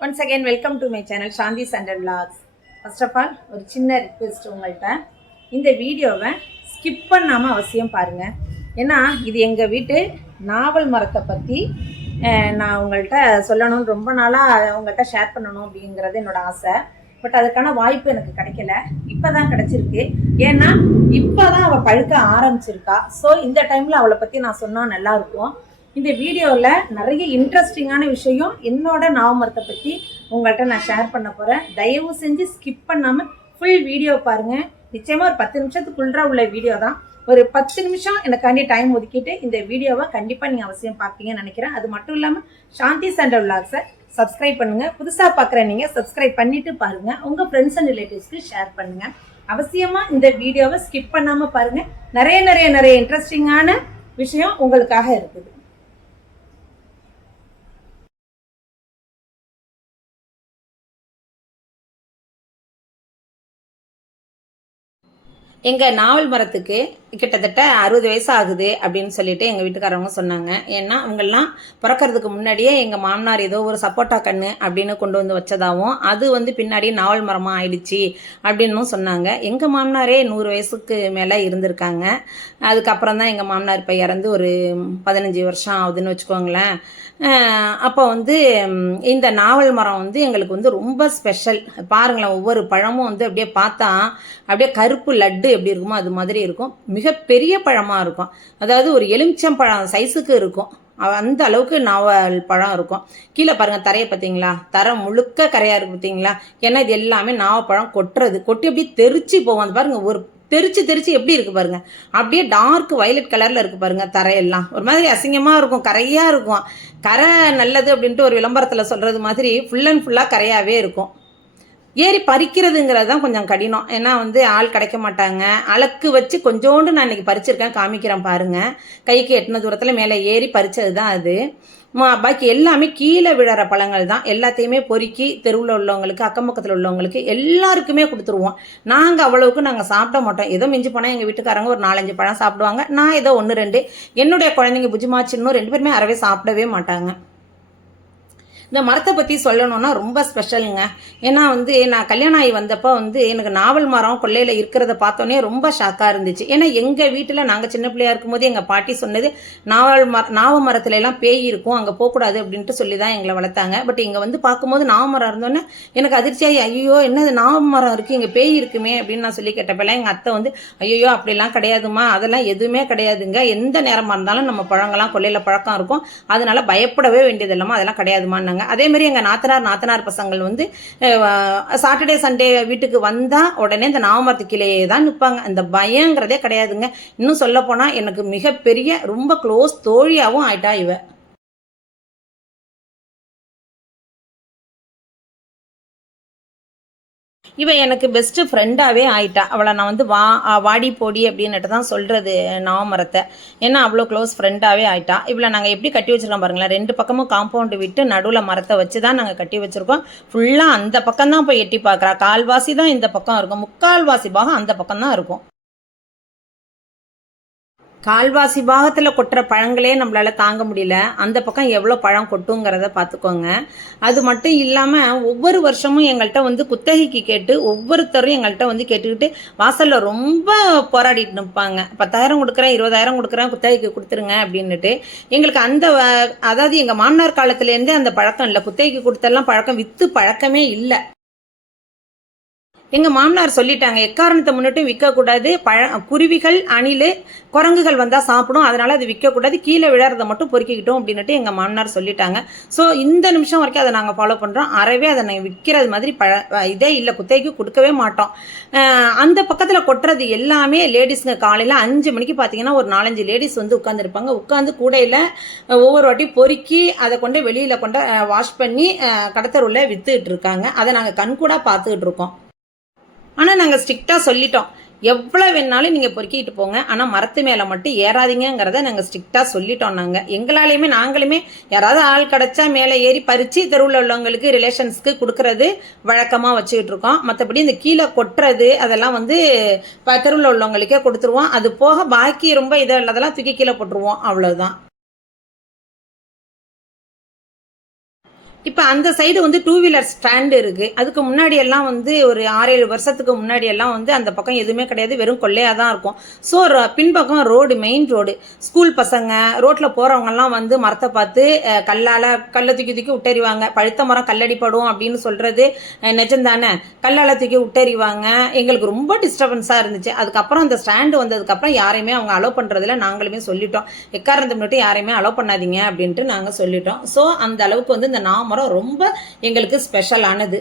Once again, welcome to my channel Shanti Sandal Vlogs. First of all, ஒரு சின்ன request உங்கள்கிட்ட, இந்த வீடியோவை ஸ்கிப் பண்ணாமல் அவசியம் பாருங்கள். ஏன்னா இது எங்கள் வீட்டு நாவல் மரத்தை பற்றி நான் உங்கள்கிட்ட சொல்லணும்னு ரொம்ப நாளாக உங்கள்கிட்ட ஷேர் பண்ணணும் அப்படிங்கிறது என்னோட ஆசை. பட் அதுக்கான வாய்ப்பு எனக்கு கிடைக்கல. இப்போ தான் கிடச்சிருக்கு. ஏன்னா இப்போ தான் அவள் பழுக்க ஆரம்பிச்சிருக்கா. ஸோ இந்த டைமில் அவளை பற்றி நான் சொன்னால் நல்லாயிருக்கும். இந்த வீடியோவில் நிறைய இன்ட்ரெஸ்டிங்கான விஷயம் என்னோட நாவமரத்தை பற்றி உங்கள்கிட்ட நான் ஷேர் பண்ண போகிறேன். தயவு செஞ்சு ஸ்கிப் பண்ணாமல் ஃபுல் வீடியோ பாருங்கள். நிச்சயமாக ஒரு 10 நிமிஷத்துக்குள்ள உள்ள வீடியோ தான். ஒரு 10 நிமிஷம் எனக்காண்டி டைம் ஒதுக்கிட்டு இந்த வீடியோவை கண்டிப்பாக நீங்கள் அவசியம் பார்ப்பீங்கன்னு நினைக்கிறேன். அது மட்டும் இல்லாமல் சாந்தி சண்டல் விலாக்ஸை சப்ஸ்கிரைப் பண்ணுங்கள். புதுசாக பார்க்குற நீங்கள் சப்ஸ்கிரைப் பண்ணிவிட்டு பாருங்கள். உங்கள் ஃப்ரெண்ட்ஸ் அண்ட் ரிலேட்டிவ்ஸ்க்கு ஷேர் பண்ணுங்கள். அவசியமாக இந்த வீடியோவை ஸ்கிப் பண்ணாமல் பாருங்கள். நிறைய இன்ட்ரெஸ்டிங்கான விஷயம் உங்களுக்காக இருக்குது. எங்கள் நாவல் மரத்துக்கு கிட்டத்தட்ட 60 வயசு ஆகுது அப்படின்னு சொல்லிட்டு எங்கள் வீட்டுக்காரவங்க சொன்னாங்க. ஏன்னா அவங்கெல்லாம் பிறக்கிறதுக்கு முன்னாடியே எங்கள் மாமனார் ஏதோ ஒரு சப்போட்டா கன்று அப்படின்னு கொண்டு வந்து வச்சதாகவும் அது பின்னாடி நாவல் மரமாக ஆயிடுச்சு அப்படின்னும் சொன்னாங்க. எங்கள் மாமனாரே 100 வயசுக்கு மேலே இருந்திருக்காங்க. அதுக்கப்புறம் தான் எங்கள் மாமனார் இப்போ இறந்து ஒரு 15 வருஷம் ஆகுதுன்னு வச்சுக்கோங்களேன். அப்போ இந்த நாவல் மரம் எங்களுக்கு ரொம்ப ஸ்பெஷல். பாருங்களேன், ஒவ்வொரு பழமும் அப்படியே பார்த்தா அப்படியே கருப்பு லட்டு எப்படி இருக்குமோ அது மாதிரி இருக்கும். மிகப்பெரிய பழமாக இருக்கும். அதாவது ஒரு எலுமிச்சம்பழம் சைஸுக்கு இருக்கும். அந்த அளவுக்கு நாவல் பழம் இருக்கும். கீழே பாருங்கள், தரையை பார்த்தீங்களா? தரை முழுக்க கரையாக இருக்குது பார்த்தீங்களா? ஏன்னா இது எல்லாமே நாவப்பழம் கொட்டி அப்படியே தெரிச்சு போகும். அது பாருங்கள், ஒரு தெரிச்சு எப்படி இருக்கு பாருங்க. அப்படியே டார்க் வயலட் கலர்ல இருக்கு பாருங்க. தரையெல்லாம் ஒரு மாதிரி அசிங்கமா இருக்கும், கரையா இருக்கும். கரை நல்லது அப்படின்ட்டு ஒரு விளம்பரத்துல சொல்றது மாதிரி ஃபுல் அண்ட் ஃபுல்லா கரையாவே இருக்கும். ஏறி பறிக்கிறதுங்கிறது தான் கொஞ்சம் கடினம். ஏன்னா ஆள் கிடைக்க மாட்டாங்க. அளக்கு வச்சு கொஞ்சோண்டு நான் இன்னைக்கு பறிச்சிருக்கேன், காமிக்கிறேன் பாருங்க. கைக்கு எட்டின தூரத்துல மேலே ஏறி பறிச்சது தான் அது. பாக்கி எல்லாமே கீழே விழற பழங்கள் தான். எல்லாத்தையுமே பொறுக்கி தெருவில் உள்ளவங்களுக்கு, அக்கம் பக்கத்தில் உள்ளவங்களுக்கு எல்லாருக்குமே கொடுத்துருவோம். நாங்கள் அவ்வளவுக்கு நாங்கள் சாப்பிட மாட்டோம். ஏதோ மிஞ்சி போனால் எங்கள் வீட்டுக்காரங்க ஒரு 4-5 பழம் சாப்பிடுவாங்க. நான் ஏதோ 1-2. என்னுடைய குழந்தைங்க புஜிமாச்சின்னும் 2 பேருமே அறவே சாப்பிடவே மாட்டாங்க. இந்த மரத்தை பற்றி சொல்லணும்னா ரொம்ப ஸ்பெஷலுங்க. ஏன்னா நான் கல்யாணம் ஆகி வந்தப்போ எனக்கு நாவல் மரம் கொல்லையில் இருக்கிறத பார்த்தோன்னே ரொம்ப ஷாக்காக இருந்துச்சு. ஏன்னா எங்கள் வீட்டில் நாங்கள் சின்ன பிள்ளையா இருக்கும்போது எங்கள் பாட்டி சொன்னது, நாவ மரத்துல எல்லாம் பேய் இருக்கும், அங்கே போகக்கூடாது அப்படின்ட்டு சொல்லி தான் எங்களை வளர்த்தாங்க. பட் இங்கே பார்க்கும்போது நாவ மரம் இருந்தோன்னே எனக்கு அதிர்ச்சியாகி, ஐயோ என்னது நாவ மரம் இருக்குது, இங்கே பேய் இருக்குமே அப்படின்னு நான் சொல்லி கேட்டப்பெல்லாம் எங்கள் அத்தை ஐயோ அப்படிலாம் கிடையாதுமா, அதெல்லாம் எதுவுமே கிடையாதுங்க. எந்த நேரமாக இருந்தாலும் நம்ம பழங்கள்லாம் கொல்லையில் பழக்கம் இருக்கும், அதனால பயப்படவே வேண்டியது இல்லாமல் அதெல்லாம் கிடையாதுமான்னாங்க. அதே மாதிரி எங்கள் நாத்தனார் பசங்கள் சாட்டர்டே சண்டே வீட்டுக்கு வந்தால் உடனே இந்த நாவமரத்து கீழே தான் நிற்பாங்க. அந்த பயங்கிறதே கிடையாதுங்க. இன்னும் சொல்ல போனால் எனக்கு மிகப்பெரிய ரொம்ப க்ளோஸ் தோழியாகவும் ஆயிட்டா இவ. இவன் எனக்கு பெஸ்ட்டு ஃப்ரெண்டாகவே ஆயிட்டா. அவளை நான் வாடி போடி அப்படின்னுட்டு தான் சொல்கிறது நாவமரத்தை. ஏன்னா அவ்வளோ க்ளோஸ் ஃப்ரெண்டாகவே ஆயிட்டா. இவளை நாங்கள் எப்படி கட்டி வச்சுருக்கோம் பாருங்களேன். 2 பக்கமும் காம்பவுண்டு விட்டு நடுவில் மரத்தை வச்சு தான் நாங்கள் கட்டி வச்சுருக்கோம். ஃபுல்லாக அந்த பக்கம் தான் போய் எட்டி பார்க்குறா. கால்வாசி தான் இந்த பக்கம் இருக்கும், முக்கால்வாசி பாகம் அந்த பக்கம் தான் இருக்கும். கால்வாசி பாகத்தில் கொட்டுற பழங்களே நம்மளால தாங்க முடியல, அந்த பக்கம் எவ்வளோ பழம் கொட்டுங்கிறத பார்த்துக்கோங்க. அது மட்டும் இல்லாமல் ஒவ்வொரு வருஷமும் எங்கள்கிட்ட குத்தகைக்கு கேட்டு ஒவ்வொருத்தரும் எங்கள்கிட்ட கேட்டுக்கிட்டு வாசலில் ரொம்ப போராடிட்டு நிற்பாங்க. 10,000 கொடுக்குறேன், 20,000 கொடுக்குறேன், குத்தகைக்கு கொடுத்துருங்க அப்படின்னுட்டு. எங்களுக்கு அதாவது எங்கள் மாமனார் காலத்துலேருந்தே அந்த பழக்கம் இல்லை. குத்தகைக்கு கொடுத்தெல்லாம் பழக்கம், விற்று பழக்கமே இல்லை. எங்கள் மாமனார் சொல்லிட்டாங்க, எக்காரணத்தை முன்னிட்டும் விற்கக்கூடாது. குருவிகள், அணில், குரங்குகள் வந்தால் சாப்பிடும், அதனால் அது விற்கக்கூடாது, கீழே விழறதை மட்டும் பொறுக்கிக்கிட்டோம் அப்படின்ட்டு எங்கள் மாமனார் சொல்லிட்டாங்க. ஸோ இந்த நிமிஷம் வரைக்கும் அதை நாங்கள் ஃபாலோ பண்ணுறோம். அறவே அதை நாங்கள் விற்கிறது மாதிரி இதே இல்லை, குத்தகைக்கு கொடுக்கவே மாட்டோம். அந்த பக்கத்தில் கொட்டுறது எல்லாமே லேடிஸுங்க. காலையில் 5 மணிக்கு பார்த்தீங்கன்னா ஒரு 4-5 லேடிஸ் உட்காந்துருப்பாங்க. உட்காந்து கூடையில் ஒவ்வொரு வாட்டி பொறுக்கி அதை கொண்டு வெளியில் கொண்டு வாஷ் பண்ணி கடத்தருவில் விற்றுக்கிட்டு இருக்காங்க. அதை நாங்கள் கண்கூடாக பார்த்துக்கிட்டு இருக்கோம். ஆனால் நாங்கள் ஸ்ட்ரிக்டாக சொல்லிட்டோம், எவ்வளோ வேணாலும் நீங்கள் பொறுக்கிட்டு போங்க, ஆனால் மரத்து மேலே மட்டும் ஏறாதீங்கிறத நாங்கள் ஸ்ட்ரிக்டாக சொல்லிட்டோம். நாங்களுமே யாராவது ஆள் கிடச்சா மேலே ஏறி பறித்து தெருவில் உள்ளவங்களுக்கு, ரிலேஷன்ஸ்க்கு கொடுக்கறது வழக்கமாக வச்சுக்கிட்டு இருக்கோம். மற்றபடி இந்த கீழே கொட்டுறது அதெல்லாம் தெருவில் உள்ளவங்களுக்கே கொடுத்துருவோம். அது போக பாக்கி ரொம்ப இதெல்லாம் தூக்கி கீழே போட்டுருவோம், அவ்வளோதான். இப்போ அந்த சைடு வந்து 2 வீலர் ஸ்டாண்டு இருக்குது. அதுக்கு முன்னாடி எல்லாம் வந்து ஒரு 6-7 வருஷத்துக்கு முன்னாடி எல்லாம் வந்து அந்த பக்கம் எதுவுமே கிடையாது, வெறும் கொள்ளையாக தான் இருக்கும். ஸோ பின்பக்கம் ரோடு, மெயின் ரோடு, ஸ்கூல் பசங்க ரோட்டில் போகிறவங்கெல்லாம் வந்து மரத்தை பார்த்து கல்லை தூக்கி தூக்கி விட்டறிவாங்க. பழுத்த மரம் கல்லடிப்படும் அப்படின்னு சொல்கிறது நிஜம்தானே. கல்லால் தூக்கி விட்டறிவாங்க. எங்களுக்கு ரொம்ப டிஸ்டர்பன்ஸாக இருந்துச்சு. அதுக்கப்புறம் அந்த ஸ்டாண்டு வந்ததுக்கப்புறம் யாரையுமே அவங்க அலோவ் பண்ணுறதில்ல. நாங்களுமே சொல்லிட்டோம், எக்காரணத்தை மட்டும் யாரையுமே அலோவ் பண்ணாதீங்க அப்படின்ட்டு நாங்கள் சொல்லிட்டோம். ஸோ அந்த அளவுக்கு வந்து இந்த நாமரம் ரொம்ப எங்களுக்கு ஸ்பெஷலானது.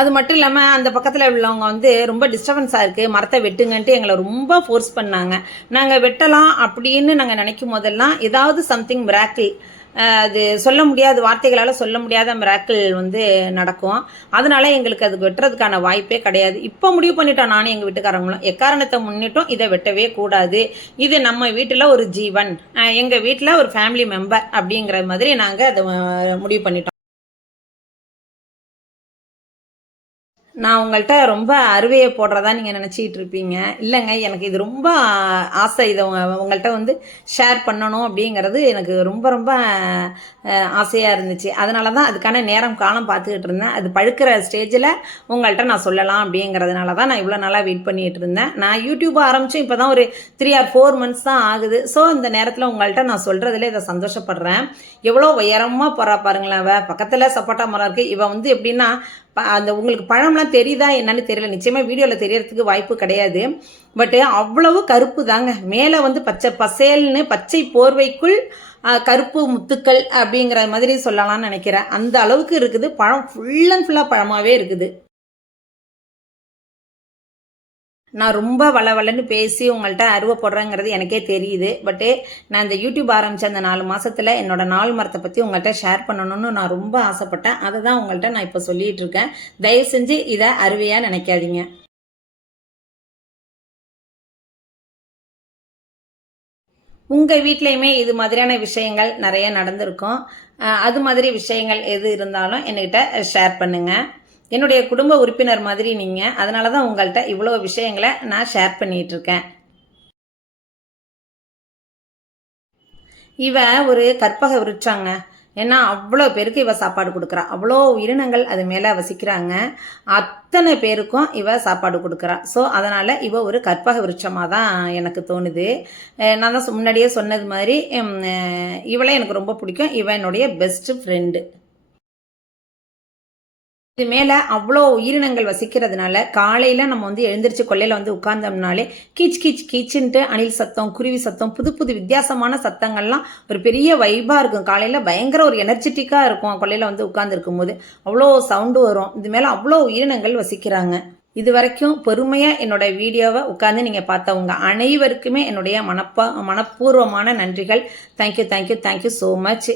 அது மட்டும் இல்லாமல் அந்த பக்கத்தில் உள்ளவங்க வந்து ரொம்ப டிஸ்டர்பன்ஸாக இருக்குது, மரத்தை வெட்டுங்கன்ட்டு எங்களை ரொம்ப ஃபோர்ஸ் பண்ணாங்க. நாங்கள் வெட்டலாம் அப்படின்னு நாங்கள் நினைக்கும் போதெல்லாம் ஏதாவது சம்திங் மிராக்கிள், அது சொல்ல முடியாத வார்த்தைகளால் சொல்ல முடியாத மிராக்கிள் வந்து நடக்கும். அதனால எங்களுக்கு அது வெட்டுறதுக்கான வாய்ப்பே கிடையாது. இப்போ முடிவு பண்ணிட்டோம், நானும் எங்கள் வீட்டுக்காரங்களும் எக்காரணத்தை முன்னிட்டும் இதை வெட்டவே கூடாது. இது நம்ம வீட்டில் ஒரு ஜீவன், எங்கள் வீட்டில் ஒரு ஃபேமிலி மெம்பர் அப்படிங்கிற மாதிரி நாங்கள் அதை முடிவு பண்ணிட்டோம். நான் உங்கள்கிட்ட ரொம்ப அறுவையை போடுறதா நீங்கள் நினச்சிக்கிட்டு இருப்பீங்க. இல்லைங்க, எனக்கு இது ரொம்ப ஆசை. இதை உங்கள்கிட்ட வந்து ஷேர் பண்ணணும் அப்படிங்கிறது எனக்கு ரொம்ப ரொம்ப ஆசையாக இருந்துச்சு. அதனால தான் அதுக்கான நேரம் காலம் பார்த்துக்கிட்டு இருந்தேன். அது பழுக்கிற ஸ்டேஜில் உங்கள்கிட்ட நான் சொல்லலாம் அப்படிங்கிறதுனால தான் நான் இவ்வளோ நாளாக வெயிட் பண்ணிகிட்டு இருந்தேன். நான் யூடியூப் ஆரம்பித்து இப்போ தான் ஒரு 3 or 4 months தான் ஆகுது. ஸோ இந்த நேரத்தில் உங்கள்கிட்ட நான் சொல்கிறதுல இதை சந்தோஷப்படுறேன். எவ்வளோ உயரமாக போகிறா பாருங்களேன். பக்கத்தில் சப்போட்டா மரம் இருக்குது. இவன் வந்து எப்படின்னா அந்த உங்களுக்கு பழம்லாம் தெரியுதா என்னன்னு தெரியல, நிச்சயமாக வீடியோவில் தெரியறதுக்கு வாய்ப்பு கிடையாது. பட்டு அவ்வளவு கருப்பு தாங்க. மேலே வந்து பச்சை பசேல்னு பச்சை போர்வைக்குள் கருப்பு முத்துக்கள் அப்படிங்கிற மாதிரி சொல்லலாம்னு நினைக்கிறேன். அந்த அளவுக்கு இருக்குது. பழம் ஃபுல் அண்ட் ஃபுல்லாக பழமாகவே இருக்குது. நான் ரொம்ப வளவலன்னு பேசி உங்கள்கிட்ட அருவை போடுறேங்கிறது எனக்கே தெரியுது. பட்டு நான் இந்த யூடியூப் ஆரம்பித்த அந்த 4 மாதத்தில் என்னோட நாள் மரத்தை பற்றி உங்கள்கிட்ட ஷேர் பண்ணணும்னு நான் ரொம்ப ஆசைப்பட்டேன். அதை தான் உங்கள்கிட்ட நான் இப்போ சொல்லிகிட்டு இருக்கேன். தயவு செஞ்சு இதை அருவையாக நினைக்காதீங்க. உங்கள் வீட்லேயுமே இது மாதிரியான விஷயங்கள் நிறைய நடந்திருக்கும். அது மாதிரி விஷயங்கள் எது இருந்தாலும் என்கிட்ட ஷேர் பண்ணுங்கள். என்னுடைய குடும்ப உறுப்பினர் மாதிரி நீங்கள். அதனால தான் உங்கள்கிட்ட இவ்வளோ விஷயங்களை நான் ஷேர் பண்ணிகிட்ருக்கேன். இவ ஒரு கற்பக விருட்சங்க. ஏன்னா அவ்வளோ பேருக்கு இவ சாப்பாடு கொடுக்குறா. அவ்வளோ உயிரினங்கள் அது மேலே வசிக்கிறாங்க. அத்தனை பேருக்கும் இவ சாப்பாடு கொடுக்குறா. ஸோ அதனால் இவ ஒரு கற்பக விருட்சமாக தான் எனக்கு தோணுது. நான் தான் முன்னாடியே சொன்னது மாதிரி இவளை எனக்கு ரொம்ப பிடிக்கும். இவ என்னுடைய பெஸ்ட்டு ஃப்ரெண்டு. இது மேலே அவ்வளோ உயிரினங்கள் வசிக்கிறதுனால காலையில் நம்ம வந்து எழுந்திரிச்சு கொல்லையில் வந்து உட்கார்ந்தோம்னாலே கீச் கீச் கீச்சுன்ட்டு அணில் சத்தம், குருவி சத்தம், புது புது வித்தியாசமான சத்தங்கள்லாம் ஒரு பெரிய வைபாக இருக்கும். காலையில் பயங்கர ஒரு எனர்ஜெட்டிக்காக இருக்கும். கொல்லையில் வந்து உட்கார்ந்துருக்கும் போது அவ்வளோ சவுண்டு வரும். இது மேலே அவ்வளோ உயிரினங்கள் வசிக்கிறாங்க. இது வரைக்கும் பொறுமையாக என்னோட வீடியோவை உட்காந்து நீங்கள் பார்த்தவங்க அனைவருக்குமே என்னுடைய மனப்பூர்வமான நன்றிகள். Thank you thank you thank you so much.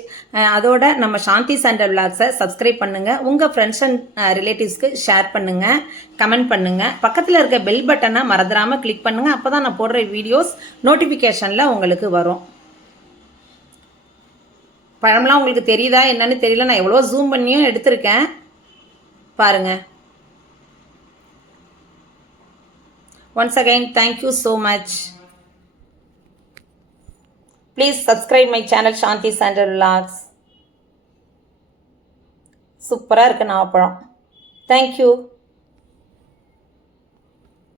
அதோட நம்ம சாந்தி சாண்டல் விலாக்ஸை சப்ஸ்கிரைப் பண்ணுங்கள். உங்கள் ஃப்ரெண்ட்ஸ் அண்ட் ரிலேட்டிவ்ஸ்க்கு ஷேர் பண்ணுங்கள், கமெண்ட் பண்ணுங்கள். பக்கத்தில் இருக்க பெல் பட்டனை மறந்துடாமல் கிளிக் பண்ணுங்கள். அப்போ தான் நான் போடுற வீடியோஸ் நோட்டிஃபிகேஷனில் உங்களுக்கு வரும். பழம்லாம் உங்களுக்கு தெரியுதா என்னன்னு தெரியல. நான் எவ்வளோ ஜூம் பண்ணியும் எடுத்திருக்கேன் பாருங்கள். Once again, thank you so much. Please subscribe my channel Shanti Sandal Vlogs. சூப்பராக இருக்கு நாவப்பழம். Thank you.